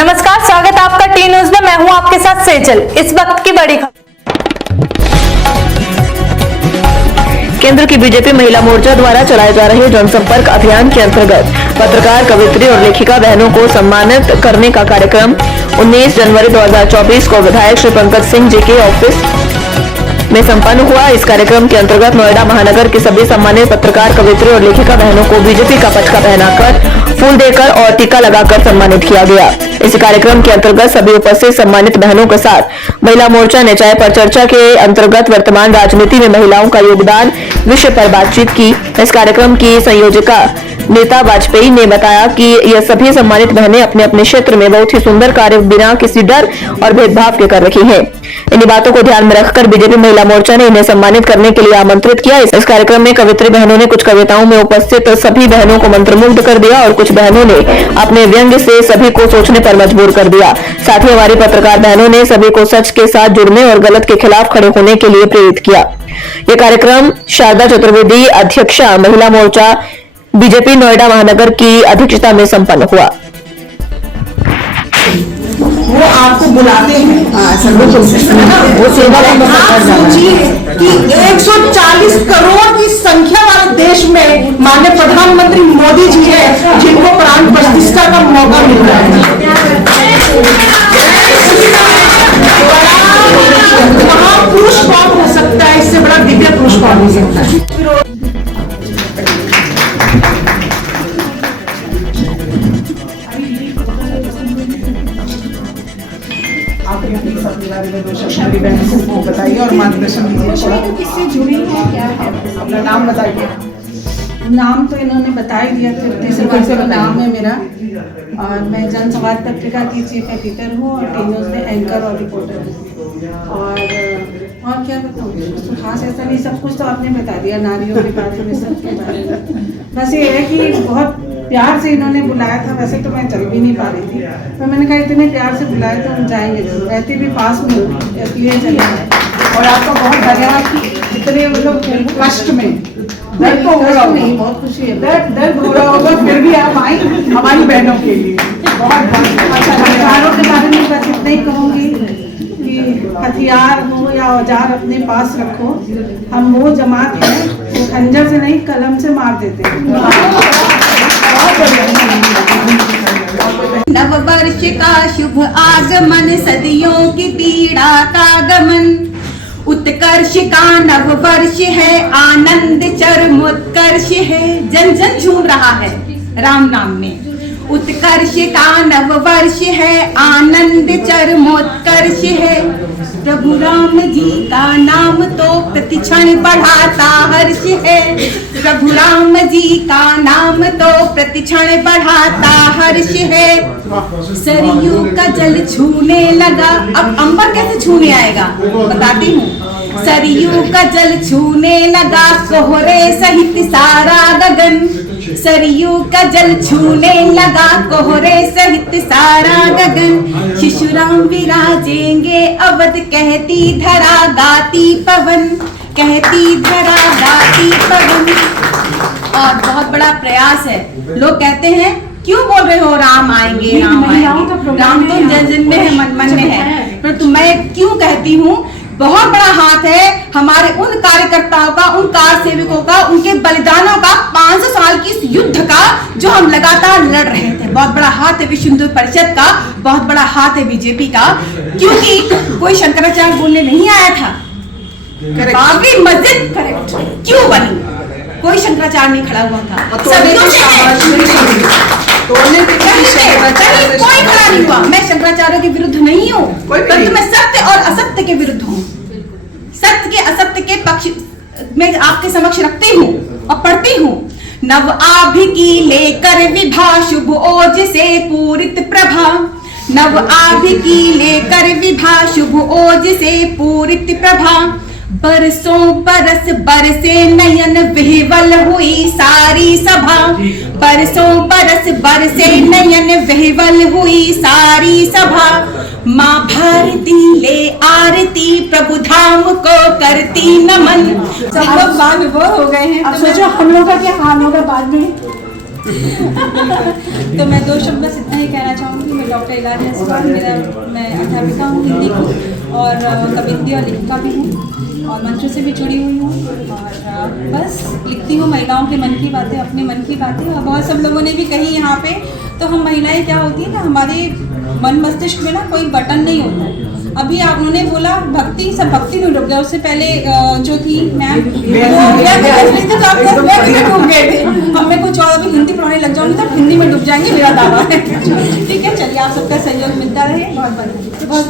नमस्कार, स्वागत है आपका टी न्यूज में। मैं हूं आपके साथ सेजल। इस वक्त की बड़ी खबर। केंद्र की बीजेपी महिला मोर्चा द्वारा चलाए जा रहे जनसंपर्क अभियान के अंतर्गत पत्रकार, कवित्री और लेखिका बहनों को सम्मानित करने का कार्यक्रम 19 जनवरी 2024 को विधायक श्री पंकज सिंह जी के ऑफिस में संपन्न हुआ। इस कार्यक्रम के अंतर्गत नोएडा महानगर के सभी सम्मानित पत्रकार, कवित्री और लेखिका बहनों को बीजेपी का पटका पहनाकर, फूल देकर और टीका लगाकर सम्मानित किया गया। इस कार्यक्रम के अंतर्गत सभी उपस्थित सम्मानित बहनों के साथ महिला मोर्चा ने चाय पर चर्चा के अंतर्गत वर्तमान राजनीति में महिलाओं का योगदान विषय पर बातचीत की। इस कार्यक्रम की संयोजिका नीता वाजपेयी ने बताया कि यह सभी सम्मानित बहनें अपने अपने क्षेत्र में बहुत ही सुंदर कार्य बिना किसी डर और भेदभाव के कर रही हैं। इन्हीं बातों को ध्यान में रखकर बीजेपी महिला मोर्चा ने इन्हें सम्मानित करने के लिए आमंत्रित किया। इस कार्यक्रम में कवित्री बहनों ने कुछ कविताओं में उपस्थित सभी बहनों को मंत्रमुग्ध कर दिया और कुछ बहनों ने अपने व्यंग्य से सभी को सोचने पर मजबूर कर दिया। साथ ही हमारी पत्रकार बहनों ने सभी को सच के साथ जुड़ने और गलत के खिलाफ खड़े होने के लिए प्रेरित किया। यह कार्यक्रम शारदा चतुर्वेदी, अध्यक्षा महिला मोर्चा बीजेपी नोएडा महानगर की अध्यक्षता में संपन्न हुआ। वो आपको बुलाते हैं, वो सेवा कि 140 करोड़ की संख्या वाले देश में माननीय प्रधानमंत्री मोदी जी है, जिनको प्राण प्रतिष्ठा का मौका मिल रहा है। महापुरुष कौन हो सकता है? इससे बड़ा दिव्य पुरुष कौन हो सकता है? बताइए और मार्गदर्शन दीजिए। किससे जुड़ी है, क्या है? अपना नाम बताइए। नाम तो इन्होंने बता ही दिया। फिर नाम है मेरा, और मैं जन संवाद पत्रिका की चीफ एडिटर हूँ और टी न्यूज़ में एंकर और रिपोर्टर हूँ। और क्या बताऊँ, तो खास ऐसा नहीं, सब कुछ तो आपने बता दिया, नारियों के बारे में, सब के बारे में। बस ये है कि बहुत प्यार से इन्होंने बुलाया था। वैसे तो मैं चल भी नहीं पा रही थी, तो मैंने कहा इतने प्यार से बुलाया तो हम जाएंगे जरूर। रहती भी पास में हूँ, इसलिए चले आए। और आपका बहुत धन्यवाद कि इतने मतलब कष्ट में दर्द तो हो रहा होगा, बहुत खुशी है, दर्द हो रहा होगा, फिर भी आप आई हमारी बहनों के लिए। बहुत अच्छा हथियारों के बारे में बस इतना ही कहूँगी कि हथियार हो या औजार अपने पास रखो। हम वो जमात हैं जो खंजर से नहीं, कलम से मार देते हैं। नव वर्ष का शुभ आगमन, सदियों की पीड़ा का गमन, उत्कर्ष का नव वर्ष है, आनंद चरमोत्कर्ष है। जन जन झूम रहा है राम नाम में। उत्कर्ष का नव वर्ष है, आनंद चरमोत्कर्ष है। प्रभु राम जी का नाम तो प्रतिक्षण बढ़ाता हर्ष है। प्रभु राम जी का नाम तो प्रतिक्षण बढ़ाता हर्ष है। सरयू का जल छूने लगा, अब अंबर कैसे छूने आएगा बताती हूँ। सरयू का जल छूने लगा, कोहरे सहित सारा गगन। सरयू का जल छूने लगा, कोहरे सहित सारा गगन। शिशुराम विराजेंगे अवध, कहती धरा गाती पवन, कहती धरा गाती पवन। और बहुत बड़ा प्रयास है। लोग कहते हैं क्यों बोल रहे हो राम आएंगे, राम आएंगे। राम तो जन जन में है, मन मन में है। परंतु मैं क्यों कहती हूँ, बहुत बड़ा हाथ है हमारे उन कार्यकर्ताओं का, उन कार सेवकों का, उनके बलिदानों का, 500 साल की इस युद्ध का जो हम लगातार लड़ रहे थे। बहुत बड़ा हाथ है विश्व हिंदू परिषद का, बहुत बड़ा हाथ है बीजेपी का। क्योंकि कोई शंकराचार्य बोलने नहीं आया था। बाबरी मस्जिद क्यों बनी? कोई शंकराचार्य नहीं खड़ा हुआ था। कोई खड़ा नहीं हुआ। मैं शंकराचार्य के विरुद्ध नहीं हूँ, परंतु मैं सत्य और असत्य के विरुद्ध हूँ। सत्य के असत्य के पक्ष में आपके समक्ष रखती हूँ और पढ़ती हूँ। नव आभि की लेकर विभा, शुभ ओज से पूरित प्रभा। नव आभि की लेकर विभा, शुभ ओज से पूरित प्रभा। बरसों बरस बरसे नयन, विह्वल हुई सारी सभा। बरसों बरस बरसे नयन, विह्वल हुई सारी सभा। माँ भारती ले आरती, प्रभु धाम को करती नमन। सब लोग बाल वो हो गए हैं। अब सोचो हम लोग का क्या हाल होगा बाद में। तो मैं 2 शब्द बस इतना ही कहना चाहूँगी। मैं डॉक्टर इलाज अस्पताल, मैं अध्यापिका हूँ हिंदी की, और कवित्री और लेखिका भी हूँ, और मंचों से भी जुड़ी हुई हूँ, और बस लिखती हूँ महिलाओं के मन की बातें, अपने मन की बातें। और बहुत सब लोगों ने भी कही यहाँ पे, तो हम महिलाएं क्या होती है ना, हमारे मन मस्तिष्क में ना कोई बटन नहीं होता है। अभी आपने बोला भक्ति, सब भक्ति में डूब गया। उससे पहले जो थी मैम, वो तो आप 10 मिनट में डूब गए थे। अब मैं कुछ और अभी हिंदी पढ़ाने लग जाऊंगी तो हिंदी में डूब जाएंगे, मेरा दावा है। ठीक है, चलिए आप सबका सहयोग मिलता रहे। बहुत बहुत